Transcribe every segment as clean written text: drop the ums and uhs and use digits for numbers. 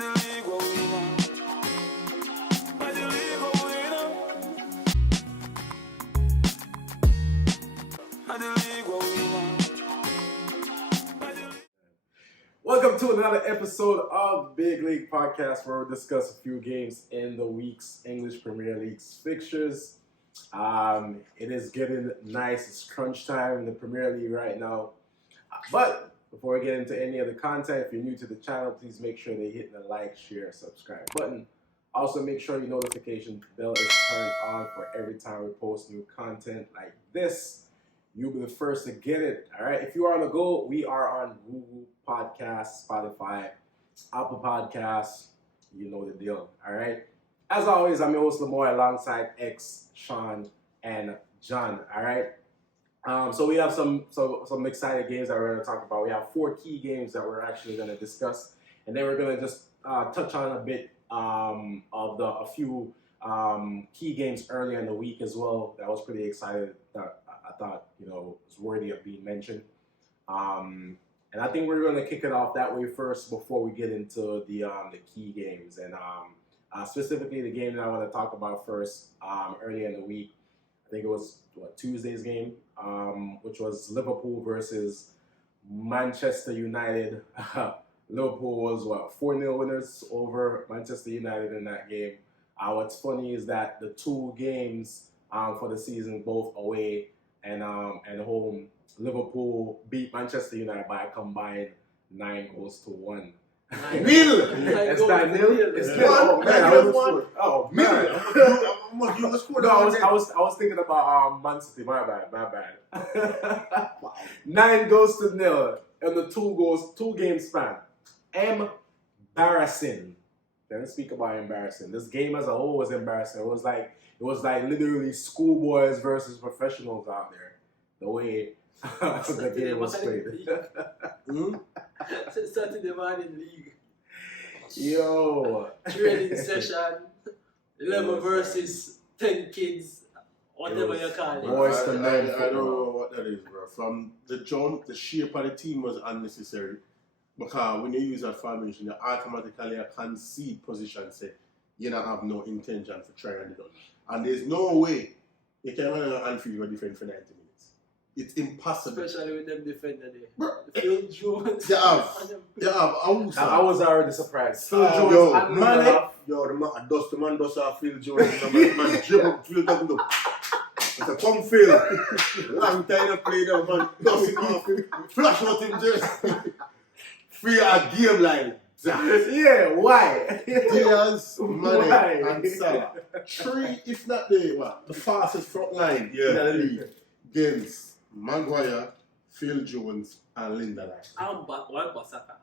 Welcome to another episode of Big League Podcast, where we discuss a few games in the week's English Premier League's fixtures. It is getting nice. It's crunch time in the Premier League right now. But before we get into any of the content, if you're new to the channel, please make sure they hit the like, share, subscribe button. Also, make sure your notification bell is turned on for every time we post new content like this. You'll be the first to get it. All right. If you are on the go, we are on Google Podcasts, Spotify, Apple Podcasts. You know the deal. All right. As always, I'm your host Lamoy alongside X, Sean, and John. All right. So we have some exciting games that we're going to talk about. We have 4 key games that we're actually going to discuss, and then we're going to just touch on a bit of a few key games earlier in the week as well. That was pretty excited. That I thought was worthy of being mentioned. And I think we're going to kick it off that way first before we get into the key games. And specifically the game that I want to talk about first earlier in the week. I think it was Tuesday's game, which was Liverpool versus Manchester United. Liverpool was 4-0 winners over Manchester United in that game. What's funny is that the 2 games for the season, both away and home, Liverpool beat Manchester United by a combined 9-1. 9-0. It's 9-0. It's 1. Oh man! I was thinking about Man City. My bad. 9-0 in the 2 game span. Embarrassing. Don't speak about embarrassing. This game as a whole was embarrassing. It was like literally schoolboys versus professionals out there. The way the game was played. Saturday morning league. Yo. Training session. 11 versus 10 kids. Whatever you call it. I don't know what that is, bro. From the shape of the team was unnecessary. Because when you use that formation, you automatically concede position, say you don't have no intention for trying it done. And there's no way you can run an Anfield or defend for 90 minutes. It's impossible. Especially with them defender there. Phil Jones. They have. I was already surprised. Phil Jones. The man does Phil Jones. Man, Phil doesn't look. It's a come Phil. Long time to play there, man. Dusting off. Flash out him just. Free a game like that. Yeah, why? Diaz, Mane, and Salah. 3, if not the fastest front line in the league. Against Maguire, Phil Jones, and Lindelof. I'm back. One Basaka.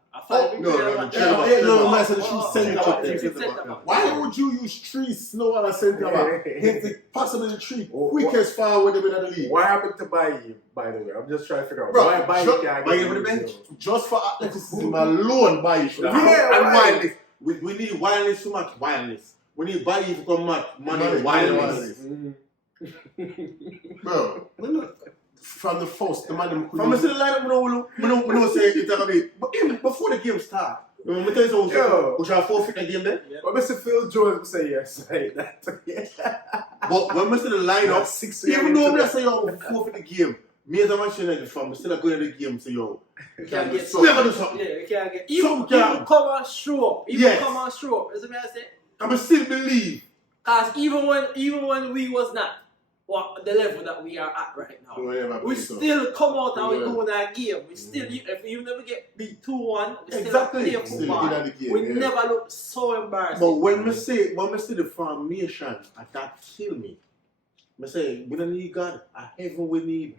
Why would you use 3 slow and a centre back? It's possibly 3 quickest forward in the league. What happened to Bailly, by the way? I'm just trying to figure out why Bailly can't get the bench. Just for athleticism alone, Bailly should have. And wildness. We need wildness to match wildness. We need Bailly to come match money wildness. Bro, from the first, the man them couldn't. From the lineup, we don't say it's gonna be. But even before the game start, I'm gonna tell you something. We shall forfeit the game then. But Mr. Phil Jones say yes, like that. But when we see the lineup, even though we say yo forfeit the game, me as a Manchester United fan, we still going to the game. Say yo, you can't get something. Yeah, you can't get. Even come and show up. Come and show up. That's what I say. I still believe. Cause even when we was not the level that we are at right now, we still come out and we go in that game. We still, if you never get beat 2-1, we still play football. We never look so embarrassing. But when we see the formation, that kill me. I say we don't need God. I heaven we need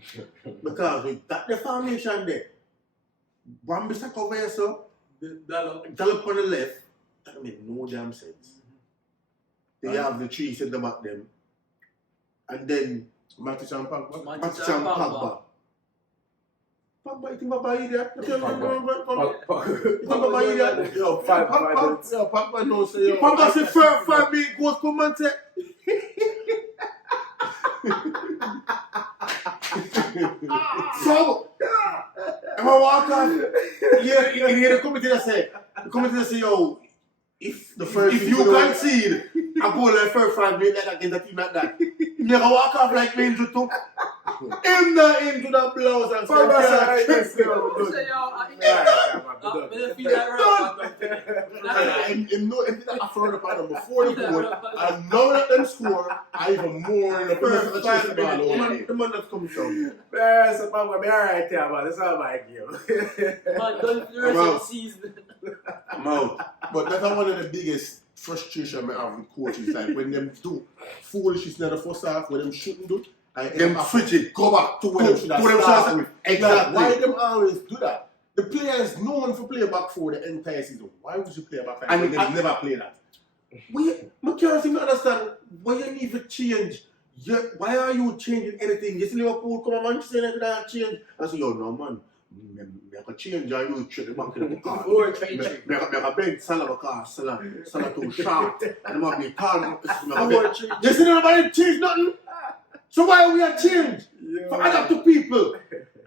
because with that the formation there, one Mr. cover yourself, Dalop on the left. That make no damn sense. They have the 3 centre back them. And then Matic and Pogba. Pogba, you think Pogba idiot? You think Pogba idiot? Yo, Pogba knows. Pogba say 5 minutes goes come and say. So, if I walk off, you hear the committee that say, yo, The first if you concede a goal like first 5 minutes like against a team like that, you can walk off like Angel too. Him not into the blouse and say, him did I front upon them before the goal, and now that them score, I even more in the first 5 minutes. The man that's coming from. That's a problem. I'm alright here, man. It's all my game. Man, don't the rest of the season. I'm out. But that's one of the biggest frustration I have with coaches. Like when them do foolishness in the first half, when them shouldn't do. Them switch it, go back to where them should have started with. Exactly. Why them always do that? The players known for play back for the entire season. Why would you play back five? And they never play that. I can't seem to understand why you need to change. Why are you changing anything? You see Liverpool come on Manchester United and change. I say, yo, no man. I can change and you trade the back in the car. I beg Salah because Salah too short. And I might be calm. You see nobody change nothing? So why are we a change? Yeah. For adapt to people.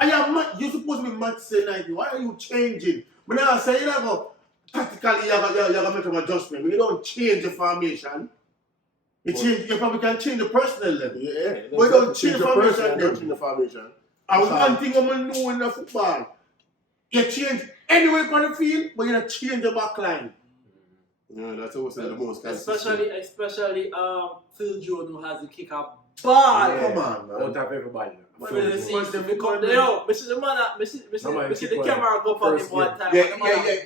You're supposed to be Manchester United. Why are you changing? When I say you know, tactically you have to make an adjustment. When you don't change the formation, you probably can change the personnel level. Yeah. But you don't change the formation. And one thing I'm know in the football, you change anywhere on the field, but you don't change the back line. Yeah, that's always the most consistent. Especially Phil Jones who has the kick up. Ball, yeah. Come on, man. Don't have everybody. The camera go for him one time. Yeah.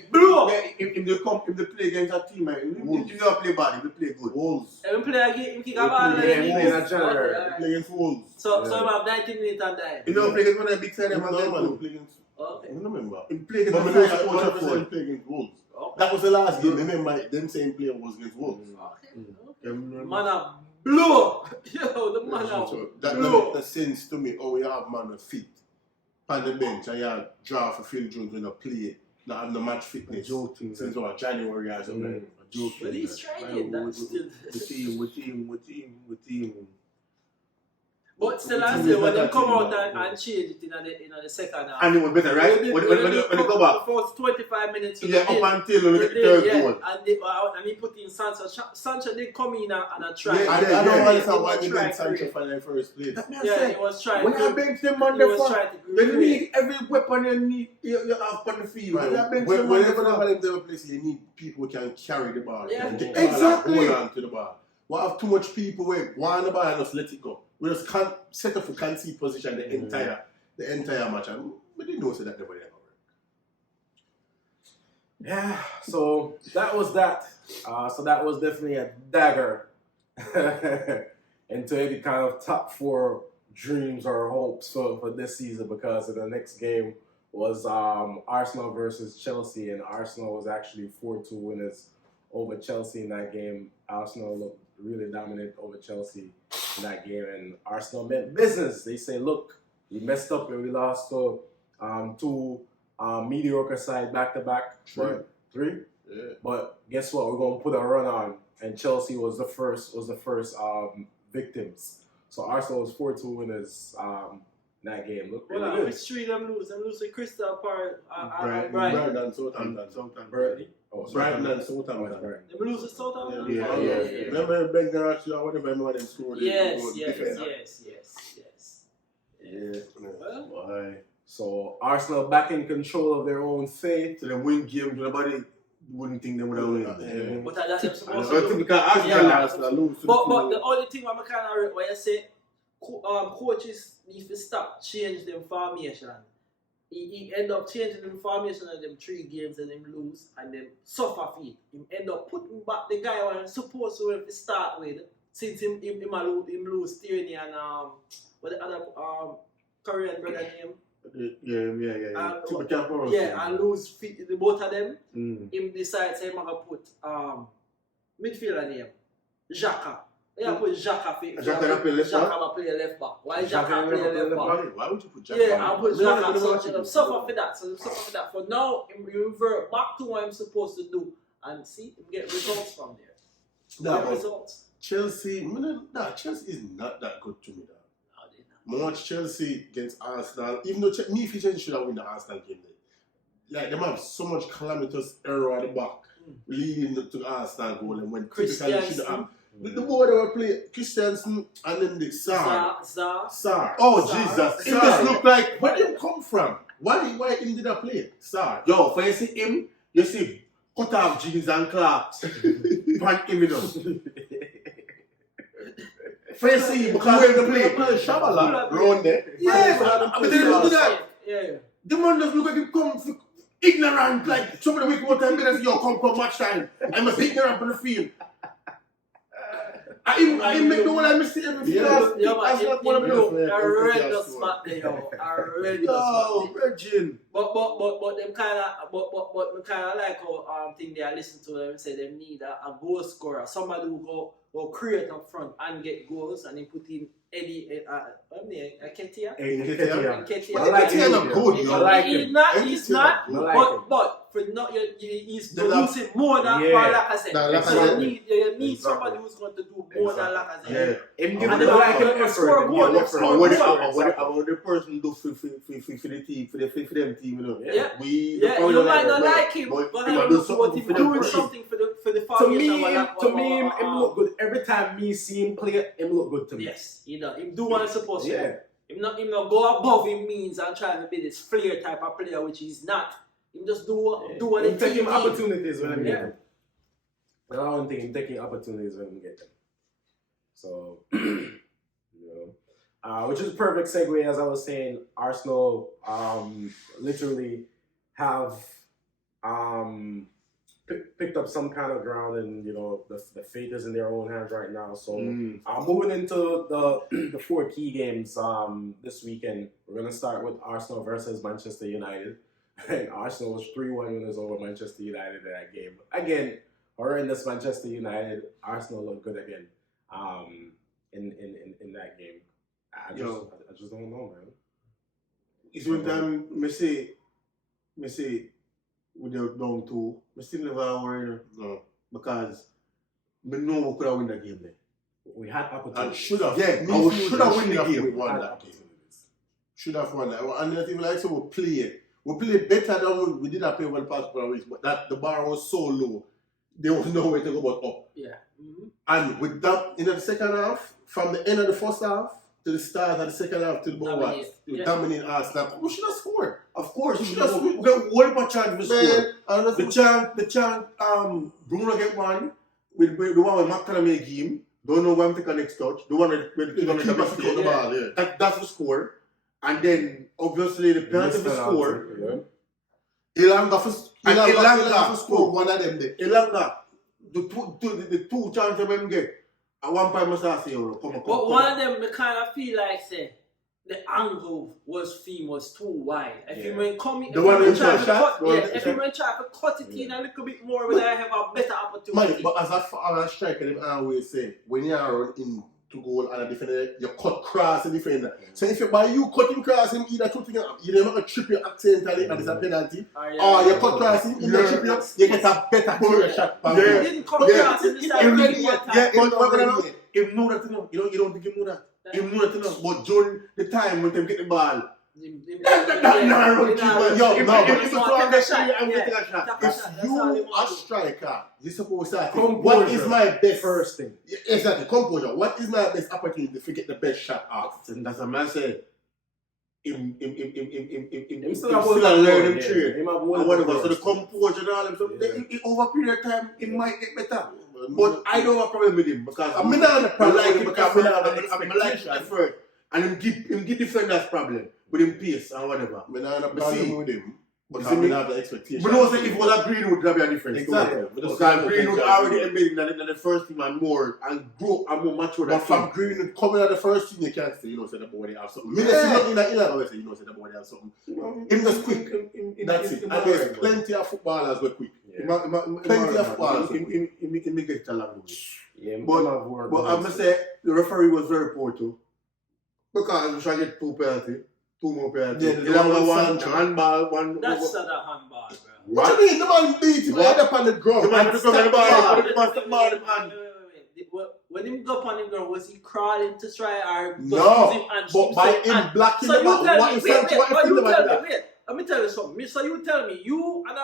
Bro, if they play against a team, you don't play bad, you play good. Wolves. If we play against kick a ball, play against Wolves. So you have 19 minutes and die. You don't play against one of the big side, you play against. Okay. I don't remember. You play against Wolves. That was the last game. Remember them saying player was against Wolves. Okay. Man, blow! Yo, the man out. That don't make sense to me. Oh, you have man with feet on the bench and you have draw for Phil Jones when you play. Not have no match fitness. Since January or something. But he's trying it. That's still. With team. But still, I say when they come out and change it in the second half. And it was better, right? When they go back. The first 25 minutes. Yeah, up until the third goal. And he put in Sancho. Sancho did come in and try. Yeah, I don't understand why they bench Sancho for the first place. Yeah, he was trying. When you bench them on the front, you need every weapon you have on the field. Whenever they place, you need people who can carry the ball. Yeah, exactly. Hold on to the ball. We have too much people who want the ball and just let it go. We just can't set up for concede position the entire match, and we didn't know so that nobody ever worked. Yeah, so that was that. So that was definitely a dagger into any kind of top four dreams or hopes for this season, because the next game was Arsenal versus Chelsea, and Arsenal was actually 4-2 winners over Chelsea in that game. Arsenal looked really dominant over Chelsea in that game, and Arsenal meant business. They say, look, we messed up and we lost to two mediocre side back-to-back. Three? Yeah. But guess what? We're going to put a run on, and Chelsea was the first victims. So Arsenal was 4-2 winners in that game. Look really good. Which three them lose? Them lose to Crystal Palace, Brighton and Southampton. Brighton and Southampton. They lose to Southampton? Yeah. Remember Beggar actually, or whatever them scored? Yes. Yeah. Why? So Arsenal back in control of their own fate. So they win games, nobody wouldn't think they would have won. But that's them supposed to do. Because Arsenal lose. But the only thing I'm kind of where you say coaches need to stop change them formation. He end up changing them formation in them 3 games and them lose and them suffer for it. He end up putting back the guy who was supposed to have to start with, since him lose Tierney and what the other Korean brother name. Yeah. And lose the both of them. Him decides he's gonna put midfielder name Xhaka. Yeah, put Xhaka play left back. Why Xhaka play left back? Why would you put Xhaka? Yeah, I put Xhaka. So suffer for that. For now, you revert back to what I'm supposed to do and see him get results from there. Results. Chelsea is not that good to me. Watch Chelsea against Arsenal, even though Chelsea should have won the Arsenal game. Like, they have so much calamitous error at the back. leading to the Arsenal goal and when Christiansen. the boy that were playing Christiansen and then the Sarr. Oh, Sarr. Jesus. It just look like, where did he come from? Why he did not play? Sarr. Yo, when you see him, you see cut off jeans and clocks. Pant him, you know. When you see him, because When the play Shabala round there. yeah, but they don't do that. Yeah. The man doesn't look like he comes ignorant, like some of the week more time minutes, yo, come match time. I'm a ignorant on the field. I make the one I miss every Yeah, last. man, That's not one of it them. look horrendous spot there, yo. Horrendous spot there. Virgin. But them kinda like how thing they are listening to them say they need a goal scorer, somebody who go create up front and get goals, and they put in Eddie Ketia. But Ketia not good, yo. He's not. But for not he's producing more than Lacazette. So you need somebody who's going to do more than Lacazette. Him give them like an effort. What the person do for the team, for them team, you know? Yeah, you might not like him, but he's doing something for the foundation. To me, him look good. Every time me see him play, him look good to me. Yes, you know, him do what he's supposed to do. Him not go above him means and trying to be this flair type of player, which he's not. Him just do what him the team taking need. opportunities when him get them. I don't think him taking opportunities when him get them. So, you know, which is a perfect segue, as I was saying. Arsenal literally have picked up some kind of ground, and you know the fate is in their own hands right now. So moving into the 4 key games this weekend, we're gonna start with Arsenal versus Manchester United. And Arsenal was 3-1 winners over Manchester United in that game. Again, horrendous Manchester United. Arsenal looked good again in that game. I just don't know, man. It's one time me say we were down 2. I still never worry because we know we could have won that game there. We had opportunities. And should have. Yeah, we should have won the game. We won that game. Should have won that. And the thing like so we played better than we did not play over the past couple of weeks, but that the bar was so low, there was no way to go but up. Yeah. And with that in the second half, from the end of the first half to the start of the second half to the ball, you dominate Arsenal. We should have scored. Of course, we should have scored. got one chance to score. The chant, Bruno get one with the one with McTominay game. Don't know when to take the next touch. The one with the keeper the ball. That's the score. And then obviously the penalty for score. Ilanga for score one of them there. Ilanga, the two chances them get. At one point must have say, but one of them, I kind of feel like say the angle was too wide. If you went coming, if you went try to cut it in a little bit more, would I have a better opportunity? But as a striker, they always say when you are in to goal and a defender, you cut cross the defender. So if you cutting cross him, either two things, you never trip your accidentally and it's a penalty, or you cut cross him, you trip you get a better clear shot. He didn't cut cross in this time. He know that you don't think he know that. He know that but during the time when they get the ball, if you a striker, you're supposed to say, what is my best first thing? Exactly, composure. What is my best opportunity to get the best shot out? And that's a man say. Him still learning trade. Whatever. So the composure and all them stuff. Over a period of time, it might get better. But I don't have a problem with him because I like him because I like him effort. And him give defenders problem with him pace and whatever. I don't have a problem with him. But I don't have the expectation. But no, say if it was a Greenwood, that would be a difference. Exactly. Because Greenwood already embedded in the first team and more more mature. But from Greenwood coming out the first team, you can't say, say the body have something. Say the body have something. Him just quick. That's it. And there's plenty of footballers were quick. Plenty of footballers. Him get a long way. But I must say, say, the referee was very poor too. Because he was trying to get 2 penalties. 2 more penalties. One handball, one. That's not a handball, bro. What you mean? The man beat him right up on the ground. The man took on the ball. When him go up on the ground, was he crawling to try or no, but by him blocking the ball, what if let me me tell you something. So you tell me, you and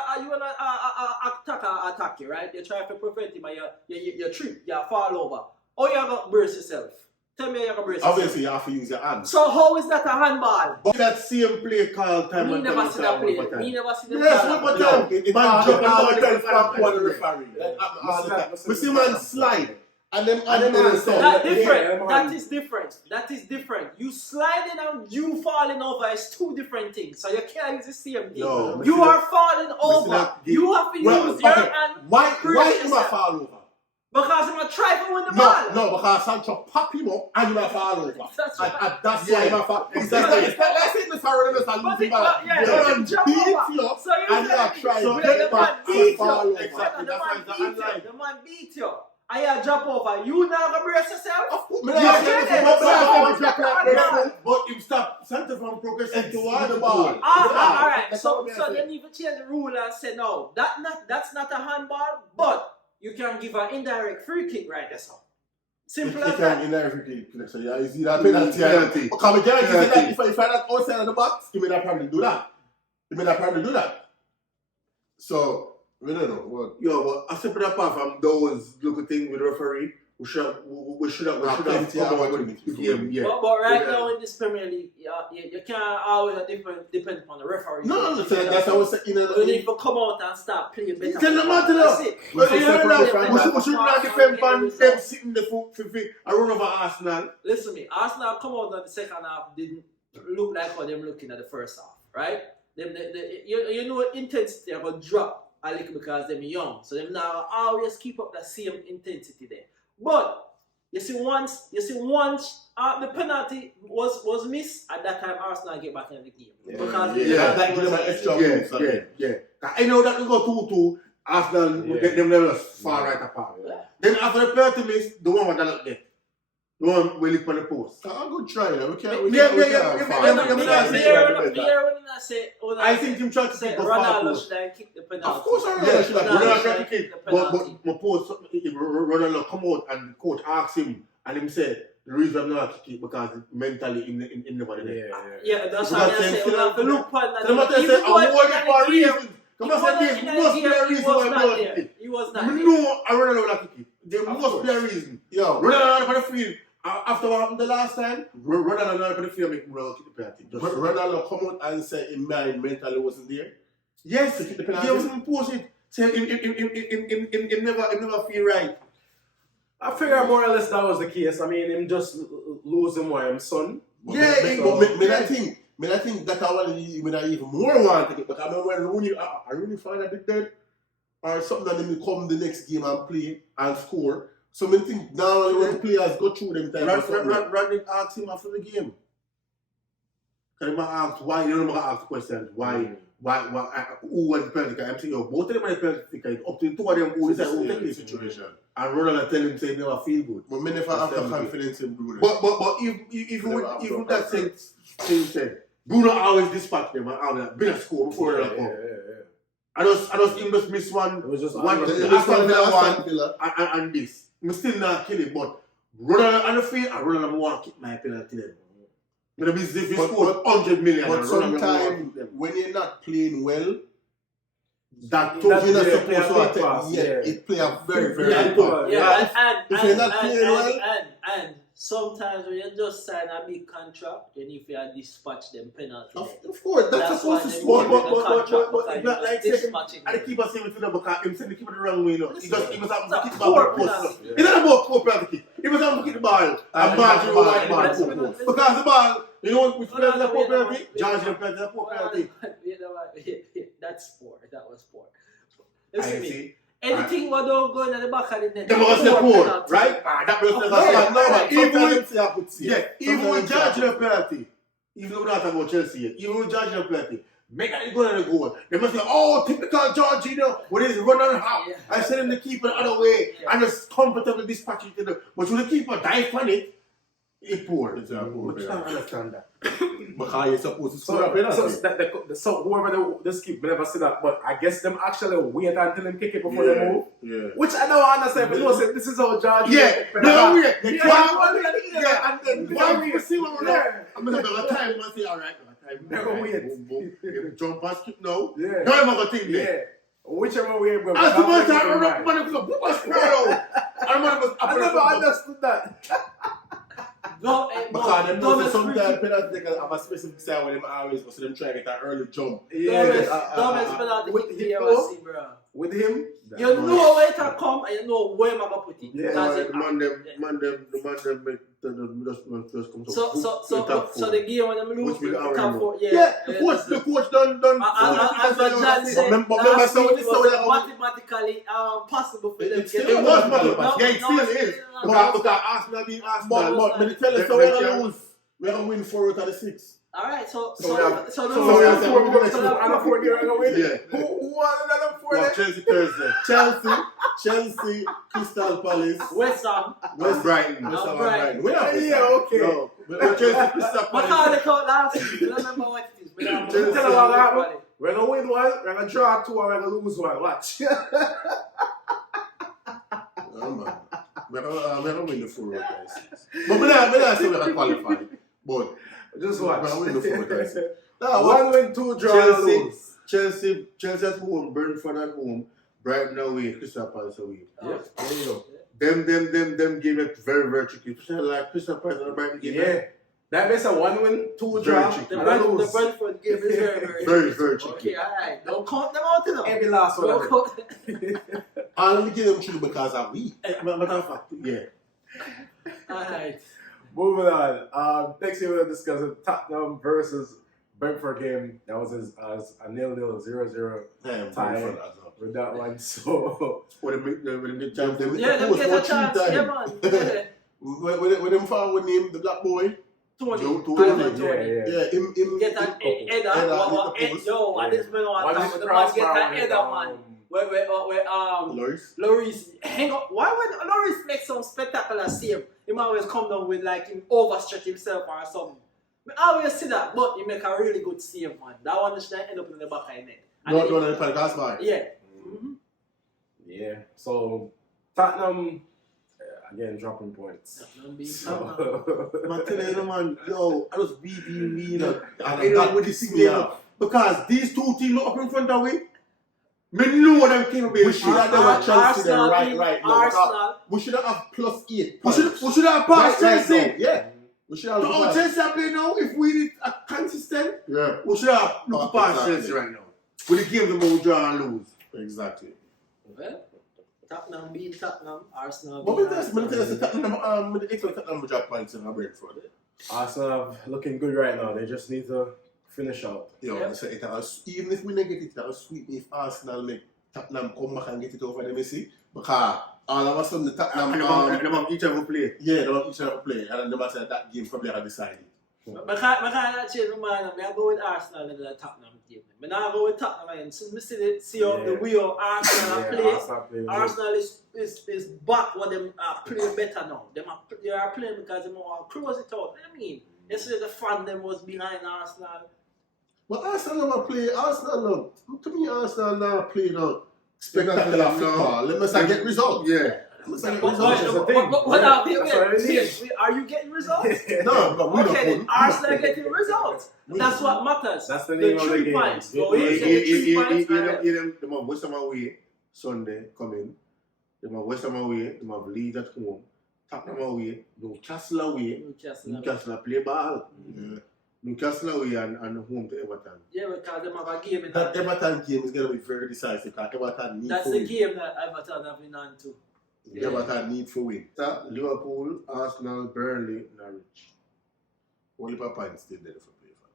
attack you, right? You try to prevent him and you trip, you fall over. Or you have to brace yourself. Tell me how you have to brace yourself. Obviously, you have to use your hands. So how is that a handball? But that same play called time Me and never time see that play. Me never see that play. Yes, one more time. Man jump and all the time for the referee. We see man slide. And them That's different. That is different. You sliding and you falling over is two different things. So you can't use the same thing. No, you are falling over. You have to use your hand. Why you a fall over? Because I'm try to win the ball. No, because Sancho pop him up and you a fall over. That's right. That's why you a fall. Exactly. It's not like saying the sorry is a losing ball. You beat you up and you are trying to get back and fall over. Exactly. That's why it's an online. The man beat you. I had jump over. You now gonna brace yourself? But him stop Santa from progressing towards the ball. ball. Alright. So they need to change the rule and say no. That's not a handball, but you can give an indirect free kick right there. So simple as that. You can indirect free kick. So you see that penalty. Because we guarantee that if I find that outside of the box, he may not probably do that. So we don't know what. Yo, but separate apart from those little things with the referee, we should have come out with the game. Yeah. But right now in this Premier League, you can't always depend upon the referee. No, that's how I was saying. You need to come out and start playing better. Tell them what to do. We should not depend on them sitting the foot and run over Arsenal. Listen to me. Arsenal come out in the second half didn't look like how them looking at the first half, right? You know intensity are going to drop a little because they're young, so them now always keep up that same intensity there. But you see once the penalty was missed, at that time Arsenal get back in the game. I know that we go 2-2. Arsenal get them levels far right apart. Yeah. Then after the penalty miss, the one that look there. The one we look on the post. A good try. I think him trying to kick the Ronaldo should have kicked the penalty. Of course, Ronaldo tried to kick. But my post, Ronaldo come out and the coach asked him, and him said, the reason I'm not kick because mentally in the body. Yeah, that's why I say, we have to look upon that. I'm holding for a reason. Come on, say this must be a reason why I'm not kicking. He was not. No, I Ronaldo will kick it. There must be a reason. Yo, Ronaldo for the field. After what happened the last time, Ronaldo for the field make Ronaldo kick the penalty. Ronaldo come out and say in mind mentally wasn't there. Yes, to kick the penalty. he wasn't post it. Say him never feel right. I figure more or less that was the case. I mean, him just losing him son. But I think that I want even more want to get. But I remember when I really find that dead or something that they come the next game and play and score. So I think now when players go through them time. Randy asked him after the game. Can I ask why? You know, I ask questions. Why? Who was the penalty? I'm saying, both of them are the penalty. Up to the two of them who is the situation. And Ronaldo tell him say never feel good. But me never have the confidence in Bruno. But even that thing said, Bruno always dispatch them and always been a score before they come. I just him just miss one. It was just one and this. I'm still not killing, but Ronaldo on the field, and Ronaldo want to kick my penalty then. But if he scored 100 million, but sometimes when you're not playing well, that you're not supposed to it play a very, very important. If you're not playing well, and sometimes when you just sign a big contract, then if you dispatch them penalty. Of course, that's supposed to score. But it's not like saying, and the keeper saying it to them because him send the keeper the wrong way. He was having to kick the ball. It's not about poor penalty kick. He was having to kick the ball and march the ball. Because the ball, you know which player is a poor penalty? Georgia plays a poor penalty. That's poor. That was poor. Listen to me. Anything what don't go in the back of the net. That was the poor, right? That was even with judging a penalty, even though we're not talking about Chelsea yet, even with judging a penalty, make that go in the goal. They must say, oh, typical Jorginho, when he's running half, I send him the keeper the other way, and just comfortably dispatch it to them. But when the keeper dive on it, It's poor. It's a poor But you don't understand that. Because you're supposed to score a penalty. So whoever they skip, never see that. But I guess them actually wait until them kick it before they move. Yeah. Which I don't understand. But you know, say, this is how George. Yeah, no, wait. And then Why we see what we're doing? I'm going to have a time and say, all right, never wait. If jump and skip now, Yeah. don't have a thing there. Yeah. Whichever way, bro. As the man said, I never understood that. No, Because them know sometimes penalty they can have a specific side where them always go, so them try to get an early jump. Dumbest penalty kick you ever see, bro. With him, You know where it come and you know where I'm gonna put it. Yeah. That's it. The man them just come to So the game when them lose, Which we are top in. four, The coach done. As John said, last week it was mathematically possible for them to get It was mathematically. No, Yeah, it no, still is. Because Arsenal being Arsenal. But me tell you, so we're gonna lose. We're gonna win 4 out of the 6. Alright, so we are gonna win. Yeah. Who won another 4? Well, Chelsea Thursday. Chelsea, Crystal Palace, West Ham. West Brighton. West Ham, Brighton. and Brighton. We're not West Yeah, Ham. okay. No, we're Chelsea, Crystal But Palace. how they call last week? I don't remember what it is. But I'm Tell them about that. We're gonna win 1, we're gonna draw 2, and we're gonna lose 1. Watch. We're gonna win the 4 out of the 6. But we're not saying we're gonna qualify. But Just watch. we're gonna win the 4 out of the 6. 1 win, 2 draw, lose. Chelsea at home, Brentford at home, Brighton away, Crystal Palace away. Yeah, there you go. Them game it very, very tricky. Especially like Crystal Palace and Brighton game. Yeah. That makes a 1 win, 2 draw, tricky. and The a lose. Brentford game is very, very Very, very tricky. Okay, alright. Don't count them out enough. Every last one of Don't it. count. I'll only give them 3 because of we. Matter of fact, yeah. Alright. Moving on. Next game we'll discuss Tottenham versus Brentford game. That was as a 0-0, 0-0 tie with that one. So When they jump them. Yeah, them get a chance. Yeah, man. Yeah. With him forward name, the black boy. Tony. yeah. Yeah, him Get an header. Yo, I just been on top of the man. Get an header, man. Where Lloris hang up. Why would Lloris make some spectacular save? He might always come down with like him overstretch himself or something. I always see that, but he make a really good save, man. That one should end up in the back of the net. No, the podcast bar. Yeah. Yeah. So Tottenham again dropping points. So, I'm telling you, man, yo, I was beating me, And I that don't with pissed this me game off. because these two teams look up in front of me. Me know them capable. We should have done Chelsea there right now. Arsenal. We should have +8. We should have passed Chelsea. Now. Yeah. We should have. No, Chelsea are playing now. If we need a consistent, Yeah. we should have look past Exactly. Chelsea right now. With the game, the more draw and lose. Exactly. Well, Tottenham beat Tottenham. Arsenal But beat with Arsenal. this, Tottenham, with the extra Tottenham drop points in Brentford. Arsenal looking good right now. They just need to finish out. Yo, Yeah. so even if we don't get it, that'll sweep me if Arsenal make Tottenham come back and get it over them, you see. Because all of a sudden the Tottenham, Each of them play. yeah, they want each other to play, and they must say that game probably are decided. I can't change my mind. I go with Arsenal in the Tottenham game. I now go with Tottenam. And since I see the way of Arsenal play, Arsenal is back what them play better now. They are playing because they want to close it out. I mean, yesterday the fan them was behind Arsenal. Well, Arsenal never play. To me, Arsenal now play no spectacular football. Let me get results. Yeah. Are you getting results? No, but we Okay, don't. Arsenal getting results. That's what matters. That's the name of the 3 game. points. So Yeah, you get the 3 points. Them have West Ham away Sunday coming. Them have West Ham away. Them have Leeds at home. Tottenham away. Newcastle away. Newcastle play ball. Yeah. Newcastle away and home to Everton. Yeah, because they have a game in That that. Everton game is going to be very decisive because Everton need That's to the win. game that Everton have been on to. Everton need to win. Liverpool, Arsenal, Burnley, Norwich. Only points still there for play for.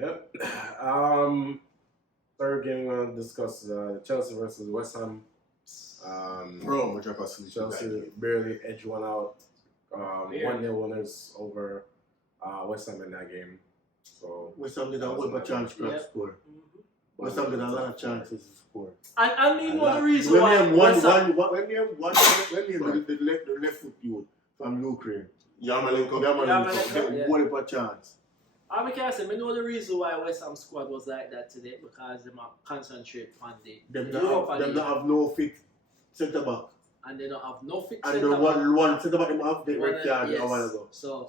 Yep. Third game we're gonna discuss Chelsea versus West Ham. Bro, much of a sleep. Chelsea barely edged one out. 1-0 winners over West Ham in that game. So West Ham did a whole bunch of chance to score. West Ham did a lot of chances to score. And you know the reason When why we have West Ham. the left foot youth from Ukraine, Yarmolenko. Yarmolenko. What if a chance? I can say, I know the reason why West Ham squad was like that today because they concentrate on the Europa League. They don't have no fit centre back. And they don't have no fit and centre back. And one centre back they have the red card a while ago. So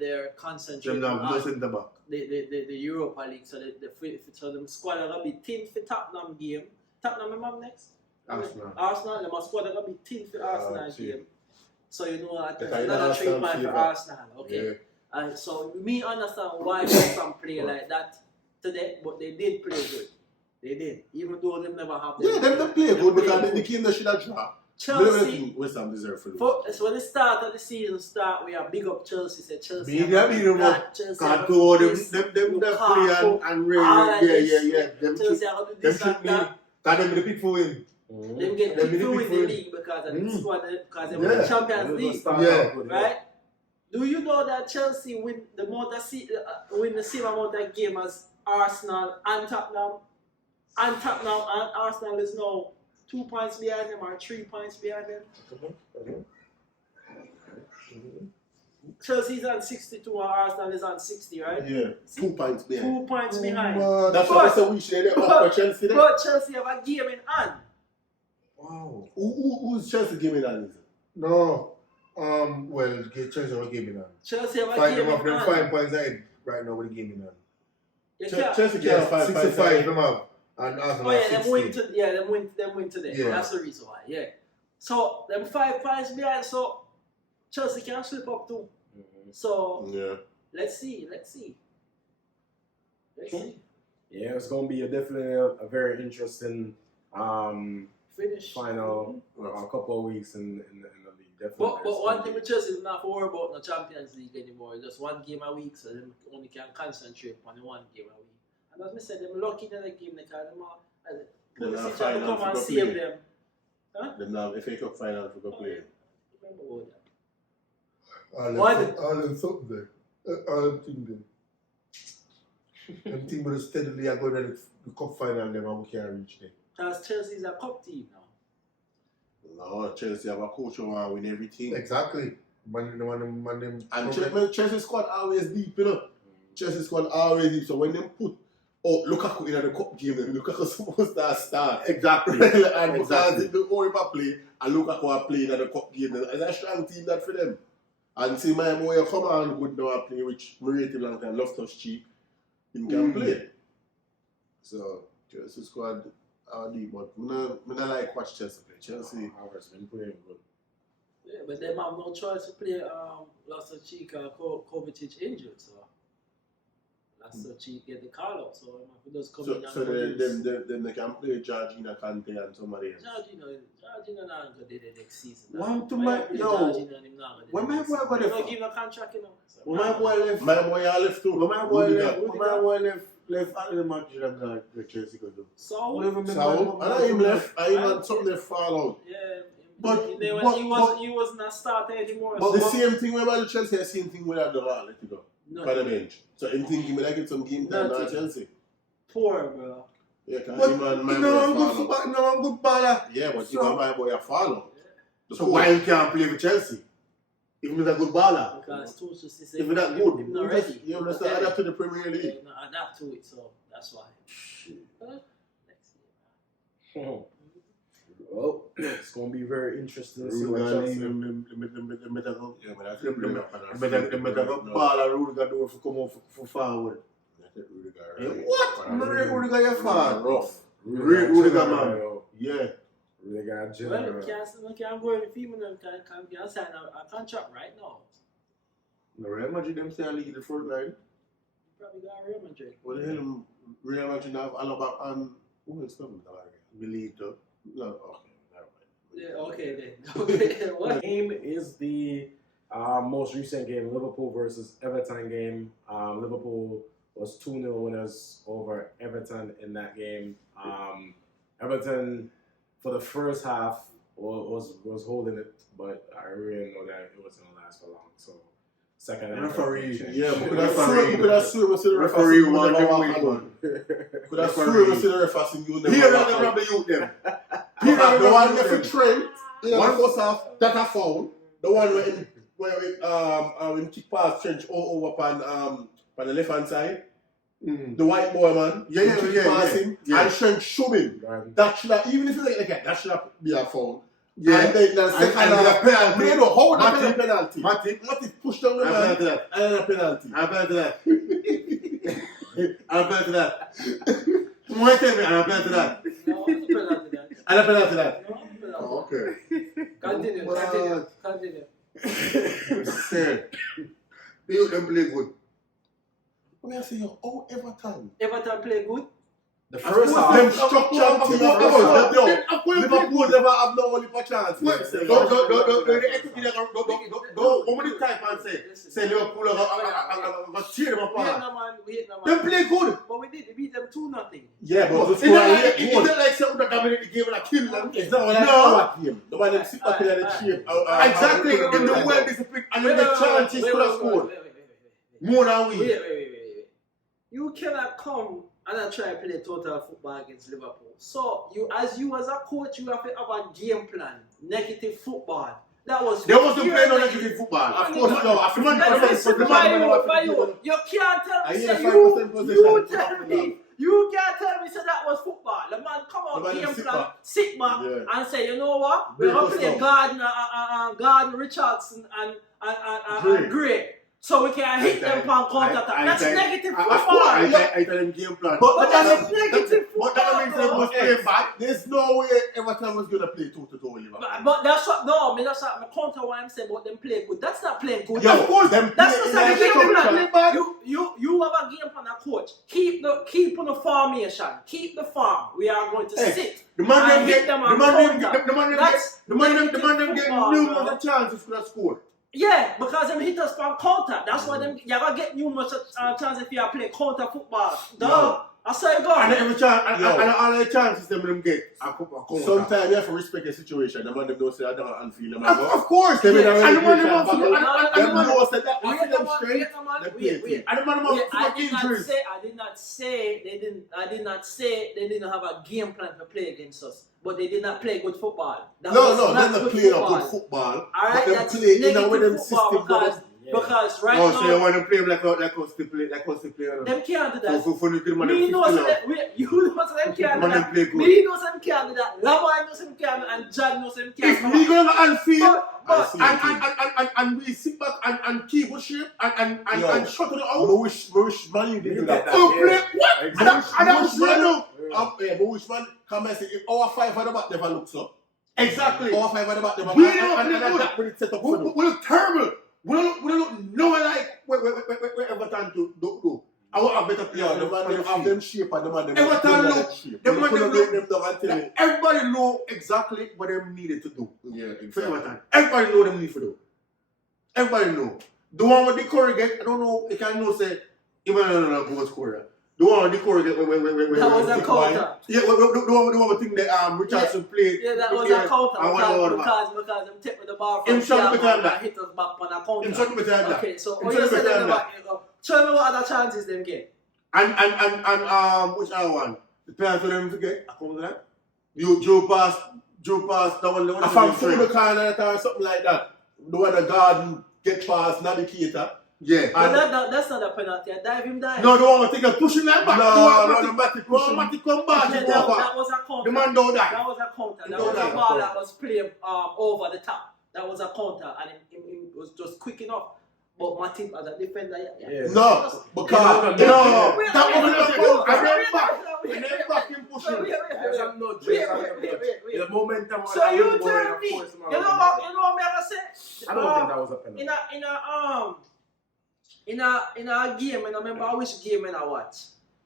they're concentrating on no centre back. The Europa League. So the squad are gonna be thin for Tottenham game. Tottenham remember next? Arsenal, the squad are gonna be thin for Arsenal game. So you know another 3 points for Arsenal. Okay. Yeah. And so me understand why West Ham play like that today, but they did play good. They did, even though they never have. They play good because the game they should have dropped. Chelsea, West Ham deserve for lose. So when the start of the season start, we are big up Chelsea. Say Chelsea. Them play and yeah. Chelsea are gonna do this and that. Them the pick for win. Them get picked to win the league because of the squad, because they win the Champions League. Right? Do you know that Chelsea win the same amount of game as Arsenal and Tottenham? And Tottenham and Arsenal is now 2 points behind them or 3 points behind them. Chelsea's on 62 and Arsenal is on 60, right? Yeah, 2 points behind. 2 points behind. That's what I said we should have up for Chelsea. But Chelsea have a game in hand. Wow. Who's Chelsea game in hand? No. Well, Chelsea have a game in hand. Chelsea have a game in hand. 5 points ahead right now with the game in hand. Chelsea get 5 points ahead. And Arsenal them win today. Yeah. That's the reason why. Yeah. So them 5 points behind, so Chelsea can slip up too. So let's see. Yeah, it's gonna be definitely a very interesting finish final a couple of weeks in the league. Definitely. But one thing with Chelsea is not to worry about the Champions League anymore. It's just one game a week, so they only can concentrate on the one game a week. And as I said, they're lucky in the game because Pulisic to come and save them. Huh? Them now FA Cup final for go play. Remember all that. All them something there. All them thing there. Them team will steadily are going to the cup final and we can't reach there. Because Chelsea is a cup team now. No, Chelsea have a coach who want to win everything. Exactly. And Chelsea squad always deep, you know. Chelsea squad always deep. So when they put Lukaku in the cup game, then Lukaku supposed to start. Exactly. And because the only play and Lukaku playing in the cup game, it's a strong team that for them. And see my boy come on good now play, which we rate him long time, Loftus cheap. He can play. So Chelsea squad are deep, but I don't like watch Chelsea play. Chelsea has been playing good. Yeah, but they have no choice to play Loftus Cheek or Kovacic injured, so Loftus Cheek get the call out, so he does come in. So then they can play Georgina Kante and somebody else. Georgina not going to do the next season. When my boy got left, give him a contract, you know. When my boy left, my boy left too. When my boy left at the match and the Chelsea could do. So and him left. I even something they fall out. Yeah. But he was not starting anymore. But the same thing with the Chelsea, the same thing with the let it go. For the bench. So I'm thinking we get some game time at Chelsea. Poor, bro. Yeah, because I'm good baller. Yeah, but even my boy a follow. So why you can't play with Chelsea? Even with a good baller. Because Tuchel is if that good, not ready. You understand? Adapt to the Premier League. Yeah, not adapt to it, so that's why. Next year. Well, it's going to be very interesting to see what Chelsea. Chelsea. Baller Rudiger do for come on for forward. What? Rudiger you far. Rough. Rudiger man. Yeah. Rudiger Well, we can't go in the female and can sign a contract right now. The Real Madrid them say I lead the front line. Probably got Real Madrid. What the hell Real Madrid have Alaba and who is coming? Milito. No, okay, never mind. Yeah, okay then. Okay, what? The game is the most recent game, Liverpool versus Everton game. Liverpool was 2-0 winners over Everton in that game. Everton, for the first half, was holding it, but I really know that it wasn't going to last for long. So, second half. Referee. Yeah, but could have sworn the referee won the win. Could have sworn the referee you never. Here I remember you them. The one with the Trent, one goes off, that a foul. The one where when kick past Trench over on the left hand side. The white boy man, pass him, and Trench shoot him. Right. That should have, even if you like that should have be a foul. Yeah. And then the second half, penalty. no, how that's a Matip. penalty? Matip pushed down the man, and a penalty. I'm back to that. I'm back to that. Why tell me I'm back to that? No, I'm penalty that. I'm back to that. No, I'm penalty. Oh, okay. Continue. Sir, you them play good. When I say, oh, Everton play good. The first half. them structured team, Liverpool never have no only for chance. Don't type and say Liverpool are tear them apart. We hit them. Them play good. But we beat them 2-0. Yeah, but It's not like something that dominate the game and I kill them. it's not like our game. The one that sit back in the shape. Exactly, in the well discipline and then the chances could have scored. More than we. Wait. You cannot come and try to play total football against Liverpool. So as a coach, you have to have a game plan. Negative football. That was. They wasn't playing no negative football. Of course, no. You can't tell me. I Say, hear 5% you possession. tell me. You can't tell me say that was football. The man come out The man game sit plan, back. sit back, Yeah. and say, you know what? Break We're gonna us play down. Gardner, Richardson, and Gray. So we can hit them on counter attack. That's negative football. I tell them game plan. But that's negative But that means they football. must play back. There's no way Everton was going to play 2-2 with Liverpool. But that's what that's what my counter what I'm saying about them play good. That's not playing good. Yeah, of course, them That's play not in the a game plan. structure. You have a game plan, a coach. Keep on the formation. Keep the farm. We are going to sit. The man And them hit them on get numerous chances for that score. Yeah, because them hit us from counter. That's why them you gotta get numerous chances if you play counter football. Duh. I say go. And every chance, and all the chances them get a couple. Sometimes you have to respect the situation. The man them don't say I don't Anfield. Of course, They and the and man them them have know that I feel them straight. Wait. and the man them have injuries. I did not say they didn't have a game plan to play against us. But they did not play good football. No, they're not playing a good football. Alright, But them that's play in a negative way them football system. because right Oh, so you now want to play like us to play, them can't do that. For the man Me knows that you know them can't do that. Me knows them can't do that. Lama knows them can't and John knows them can't. If we go to Anfield But and we sit back and keep a shape and shut it out. Moish man, you did do that. Oh, play what? And that was man. Moish man, come and say if our 5 at the back never looks up. exactly. Our 5 at the back never We looks don't up. And play that when it set up for them. We look terrible. We look no one like where Everton do. I want a better player. Yeah, the man them have them shape and the man them Everton look. shape. The man them them down and tell me. Everybody know exactly what they needed to do. Yeah, For Everton. Everybody know them need to do. Everybody know. The one with the corrugate, I don't know, you can know say, even no goal scorer. The one with the corrugate, that was a counter. Yeah, the one with thing that Richardson played. Yeah, that was a counter because them take with the ball from Him shot and behind that. hit us back on a counter. Him shot behind that. Okay, so Him what shot you said behind in the back, you go. Show me what other chances them get. And which other one? The penalty them to get, I come to that. Joe pass, that one. If I'm from the corner or something like that, the one the garden get past navigator. Yeah. But that's not a penalty. I dive him down. No, the one with the pushing that back. No, Matip pushing. Matip come back. Yeah, that was a counter. The man don't die. That was a counter. He That don't was die. a ball that was played over the top. That was a counter, and it was just quick enough. But Matip as a defender, Yeah. No, because And then back him pushing. The momentum. So you tell me, you know what me ever say? I don't think that was a penalty. In a game, and I remember which game I watch.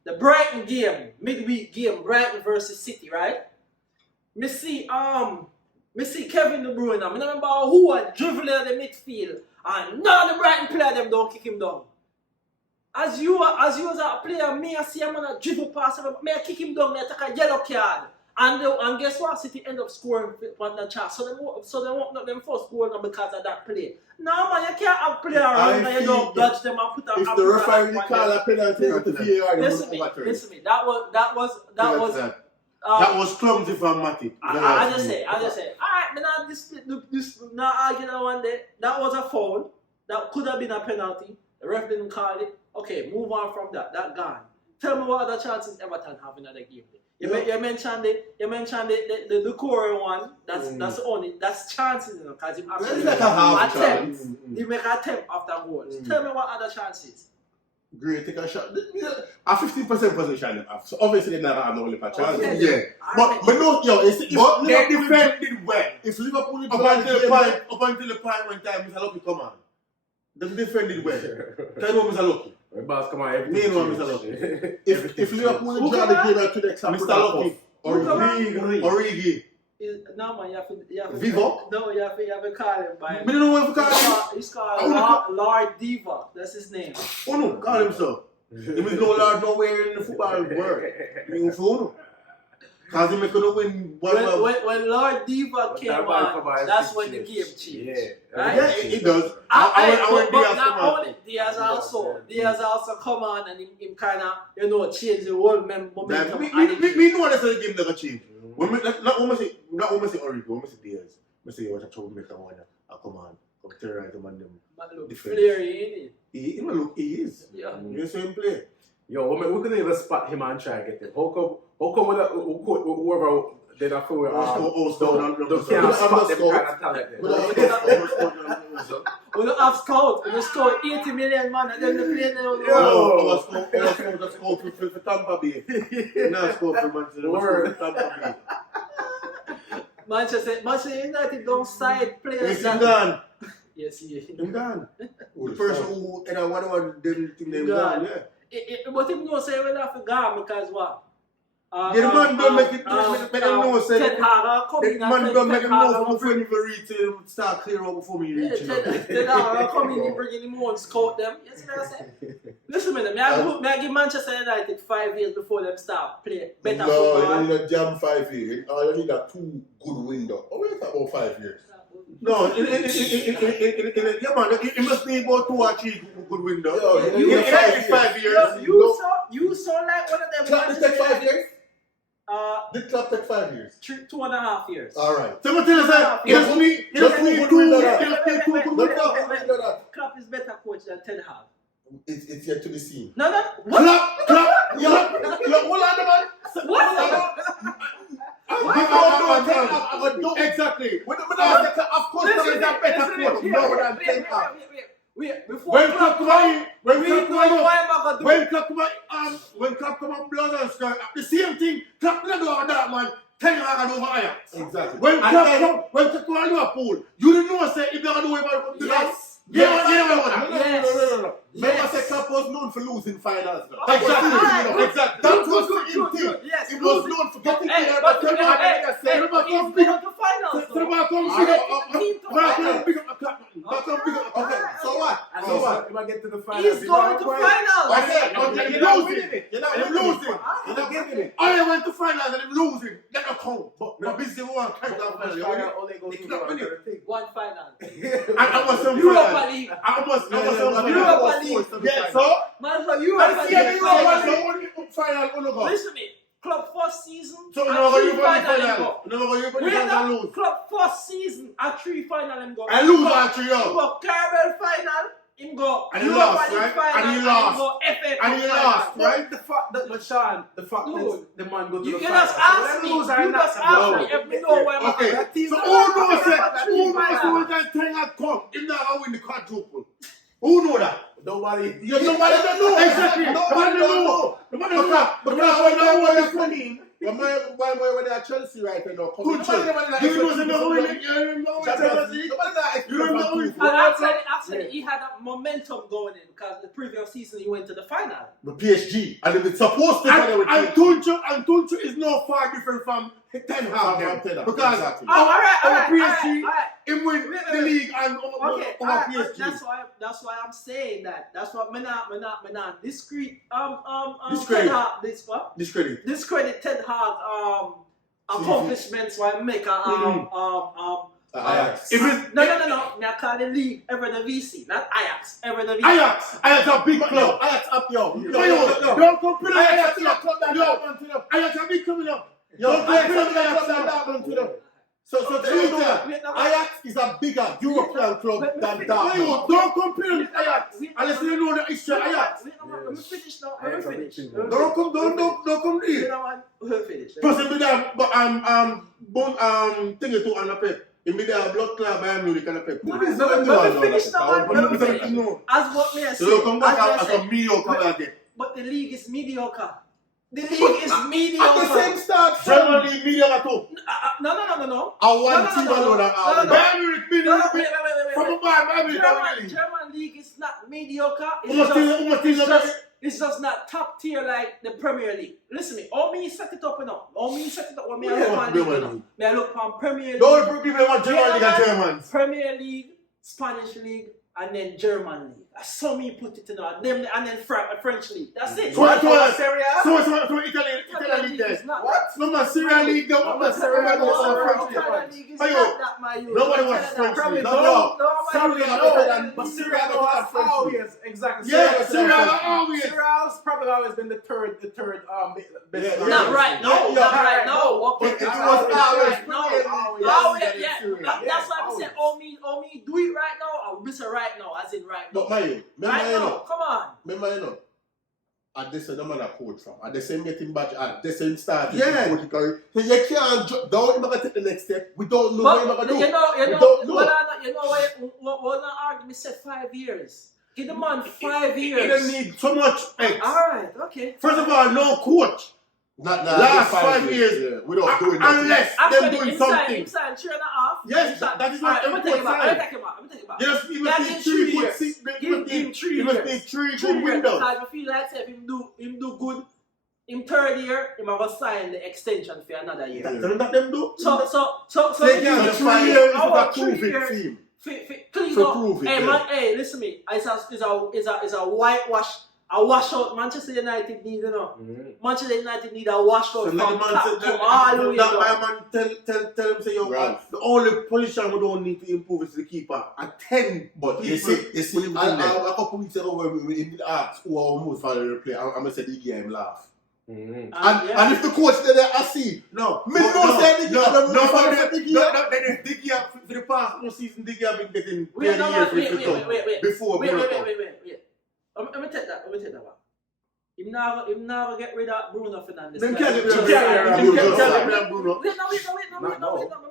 The Brighton game, midweek game, Brighton versus City, right? Me see Kevin De Bruyne. I remember who was dribbling at the midfield, and none of the Brighton player them don't kick him down. As you as a player, me I see him on a dribble pass, me I kick him down, me I take a yellow card. And guess what? City end up scoring on the chance. So they won't not them first goal because of that play. No man, you can't have player around and you don't dodge them and put a if the referee call a penalty to VAR, listen to me. That was That was clumsy from Matip. I just say, alright, this not arguing that one day. That was a foul. That could have been a penalty. The ref didn't call it. Okay, move on from that. That gone. Tell me what other chances Everton have in another game. You mentioned the core one. That's only chances, because he actually attempts. He make an attempt after goals. Tell me what other chances. Great, take a shot. A 15% position. So obviously they never have no only chance. Okay. Yeah. But no, But they defended well. If Liverpool Up until the point when time Mr. Lucky come on. They defended well. Tell me Mr. Lucky. Boss, come on. Me and Mr. Lucky. if Liverpool draw the game to the extra Mr. Lucky. Origi. No man, you have to Vivo? No, you have to call him by. Me don't know what to call him. He's called Lord Diva. That's his name. Oh no, call him so. He was no Lord nowhere in the football world. You know, because he make no win. When Lord Diva came on, that's when the game changed. Yeah, right? Yeah, it does. But not only Diaz also come on and him kind of change the whole momentum. Me know that's the game never change. Not when I say Origi, when I say Diaz, I say what a troublemaker one. Come on, come terrorize them and them. Look flary, He is. Yeah. You see him play. Yo, we're gonna even spot him and try and get him. How come whoever did that for the can't spot them kind of talent there? We don't have scout. We scout 80 million man and then they play now. I was scout for Tampa Bay. Not scout for Manchester. Tampa Bay. Manchester United don't side players. He's gone. Yes, he is. He's gone. The person who whatever didn't think they gone. But if you say we'll have to go because what? The man don't make it make them know say Ted Haga come in. The man don't make them know before you reach to start clear out before me reach. Ted Haga come in, he bring in him on, scout them. You see what I say? Listen to me, I give Manchester United 5 years before them start play better football. No, you need a jam 5 years. You need a 2 good window. What are you talking about 5 years? No, yeah man, it must be about 2 or 3 good windows. You need 5 years. You saw like one of them. Club take 5 years? The club take 5 years? 2.5 years. Alright. So I'm telling you, it must be 2 good windows. Klopp is better coach than Ted Hag. It's yet to be seen. No. Klopp, hold on, man. What? Exactly. Of course, there is a better coach. No, than Ten Hag. Wait, before When Klopp come on blood and skirt, the same thing, Klopp never do that, man. Ten Hag over Ajax. Exactly. When Klopp come on Liverpool, you didn't know say if they're gonna do it to that. No. Remember, say Klopp was known for losing finals. Exactly. That was the thing. Yes. He was known for getting there, But but he's going to finals. Okay, so what? If I get to the finals, He's going to finals. I said, but you're not losing it. You're not losing. You're not getting it. I went to finals and I'm losing. That don't count. But busy one can't have One final. I was some Europa League. I was some Europa League. Yeah, so Man, so Europa League. Final. Listen to me. Club first season. So and you final. Club first season. A 3 final him go. I lose all 3 Him go Carabao final. Him go and he Europa lost, League right? final. And he lost. Him go FA Cup And he final. lost, right? The fact that the man go to You the can finals. just ask me. You just ask me if you know where I'm Okay, at. so who knows that? Who knows that thing had come? If not, I win the quadruple. Who know that? Nobody. Nobody don't know. Exactly. Nobody don't know. Nobody don't know. Because when I was funny. Why when they are Chelsea right now? Good Chelsea. You don't know winning. You don't know Chelsea. You don't know winning. And actually, he had a momentum going in because the previous season he went to the final. The PSG, and if it's supposed to and Tuncho is not far different from Ten Hag. Because our PSG, him win the league and over PSG. That's why I'm saying that. That's what me not discredit Ted Hag accomplishments why make Ajax. No. Me call the league ever the VC, not Ajax. Ever the VC. Ajax a big club. Ajax up yo. Don't compare Ajax to a club that Ajax a big coming up. Yo, play Ajax for Ajax. So Ajax is a bigger European club than Dortmund. Don't compare with Ajax unless you know the history of Ajax. Let me finish now. Let me finish. Don't come here. Let me finish. Person with that, thing to an pep. In me there blood club Bayern Munich and a pep. Let me finish now. Let me finish. As what me I say. So you come back as a mediocre again. But the league is mediocre. The league is mediocre. At the same start, German league mediocre too. No. I want team alone. Bayern Munich mediocre. From a Bayern Munich. German league is not mediocre. It's just not top tier like the Premier League. Listen to me. All me set it up enough. All me set it up when me I look for Premier League. Don't people want German league and Germans. Premier League, Spanish league, and then German league. That's how me put it in them, and then French league. That's it. So Serie A. So Italy league there. What? No man, Serie League. Nobody wants French league. No. But Serie A always exactly. Yeah, Serie A always. Serie A's probably always been the third best. Not right now. It was always. That's why I'm saying, all me do it right now. I'll miss it right now, as in right now. But man, Come on. Remember, at the same man a coach from, at the same getting back, at the same start. Yeah. So you can't don't even take the next step. We don't know what you're gonna do. You know what I argue? Me said 5 years. Give the man 5 years. He don't need so much X. Alright, okay. First of all, no coach. Last 5 years. Yeah, we don't do it. Unless they're doing something. Inside 3.5. Yes, that is what I'm taking about. Yes, he must need 3 good seats. He must need 3 good windows. Because I feel like if him do good, in third year, he must sign the extension for another year. That's what them do. So They can't 3 years to to prove it team. Clean To up. prove it, Hey yeah. man, hey, listen to me. It's a whitewash. A washout Manchester United need, you know. Manchester United need a washout from top to all the way down. My man tell him say, yo, the only position we don't need to improve is the keeper. At 10, But you see, a couple weeks ago when we did ask who our most valuable player, I'm gonna say the game laugh. And if the coach there, I see. No. Me no say the game. No, Diggy for the past 2 seasons, Diggy been getting 10 years for the club. Before Wait. Let me take that back. Him never get rid of Bruno Fernandes. Them can't get rid of Bruno. Wait, let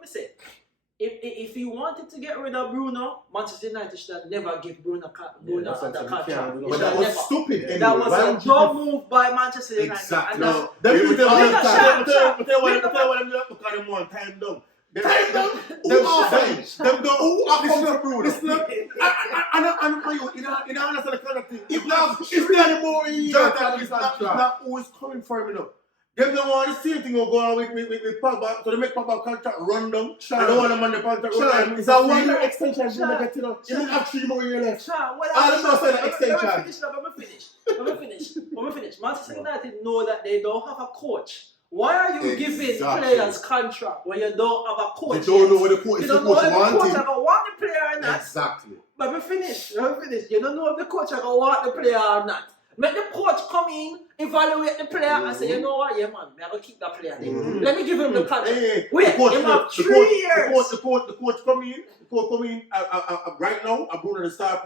me say. If he wanted to get rid of Bruno, Manchester United should have never give Bruno the contract. But that was stupid. Anyway. That was a dumb move by Manchester United. Exactly. And that's- Them people tell me Shut one time down. Time down. Them don't. Who are coming Bruno? Listen, and for you, you know, understand the kind of thing. If there more Jonathan is not who is coming for him, you know. Them don't want the same thing will go on with Pogba, so they make Pogba contract run down. I don't want them on the contract run down. It's a 1 year extension. Bruno get, you know. You don't have 3 more years left. Let me finish. Manchester United know that they don't have a coach. Why are you giving players contract when you don't have a coach? They don't know what the coach You don't know if the coach wanting. are going to want the player or not. Exactly. Let me finish. You don't know if the coach are going to want the player or not. Make the coach come in, evaluate the player, and say, you know what, yeah man, I'm going to keep that player there. Let me give him the contract. Wait, him have 3 years. The coach come in right now. Bruno the star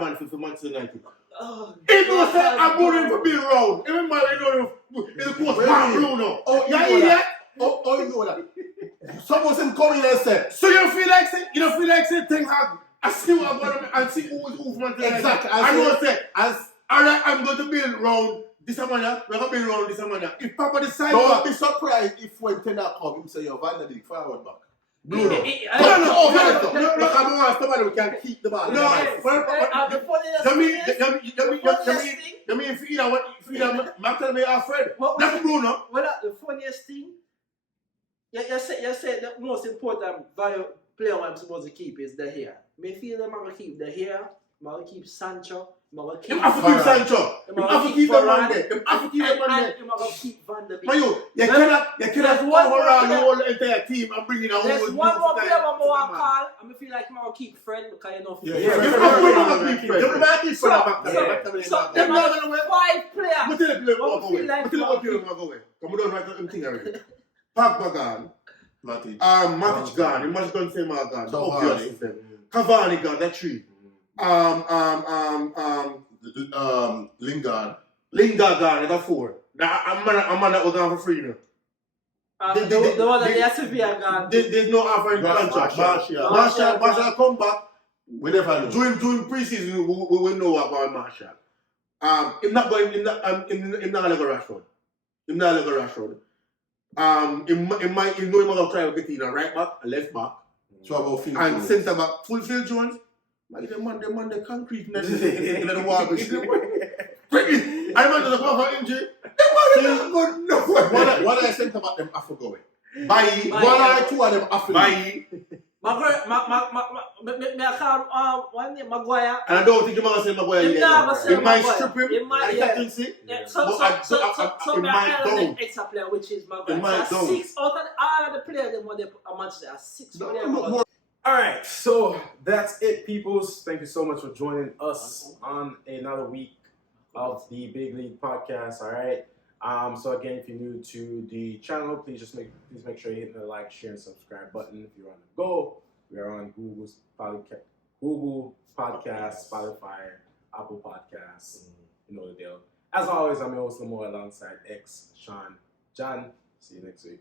man for Manchester United. If you say I'm Bruno for being wrong, even man I know the coach Bruno. Oh, yeah, idiot. Oh, you know that. Someone said come in and said. So you don't feel like saying things have I still have one and see who is who for Manchester United. Exactly. I know say alright, I'm going to build round this man. We're going to build round this man. If Papa decides, don't be surprised if when Tender come, him say you're Van der Beek forward back. No. Come on, somebody who can keep the ball. No, you mean if you either Martin may are Fred. That's Bruno. Well, the funniest thing, you said the most important player I'm supposed to keep is the hair. Me feel them I'm going to keep the hair, I'm going to keep Sancho. You have to keep Sancho. You have to keep them on there. You have to keep them on there. You have to keep Van der Beek. But you cannot overall the whole entire team and bring in a whole. There's one more player I'm going to call. I feel like I'm going to keep Fred because you know. You have to keep Fred. You have to keep Fred. So they're not going to 5 players. But tell the player what go away. But tell the player what go away. Come on, don't write anything already. Pogba gone. Matic. Matic gone. Imagine don't say Mark gone. Cavani. Obviously. Cavani gone. That's three. Lingard. Lingard gone. That's four. I'm on that was gone for free now. The one that they Sevilla gone. There's no offer in contract. Martial come back. We never know. During preseason, we will know about Martial. Him not going. Him not like a Rashford. Him not like a Rashford. He might try to get in a right back, a left back, So about Phil and Jones. centre back. Full Phil Jones. Like the man, the concrete in the wall. I man doesn't come for injury. The man good no. One of the centre back them after going. Bye. One or two of them after. Bye. I call one name Maguire. And I don't think you're going to say Maguire Him yet. never say He might Maguire. strip him. He might, I yeah. can see. Yeah, But so it might the don't. extra player, which is It Maguire. might So don't. 6 out of all of the players them what they match there. 6 players. Alright, so that's it, peoples. Thank you so much for joining us on another week of the Big League Podcast. Alright. So again, if you're new to the channel, please make sure you hit the like, share, and subscribe button. If you're on the go, we are on Google Podcasts, Spotify, Apple Podcasts. You know the deal. As always, I'm your host Lamore alongside X, Sean, John. See you next week.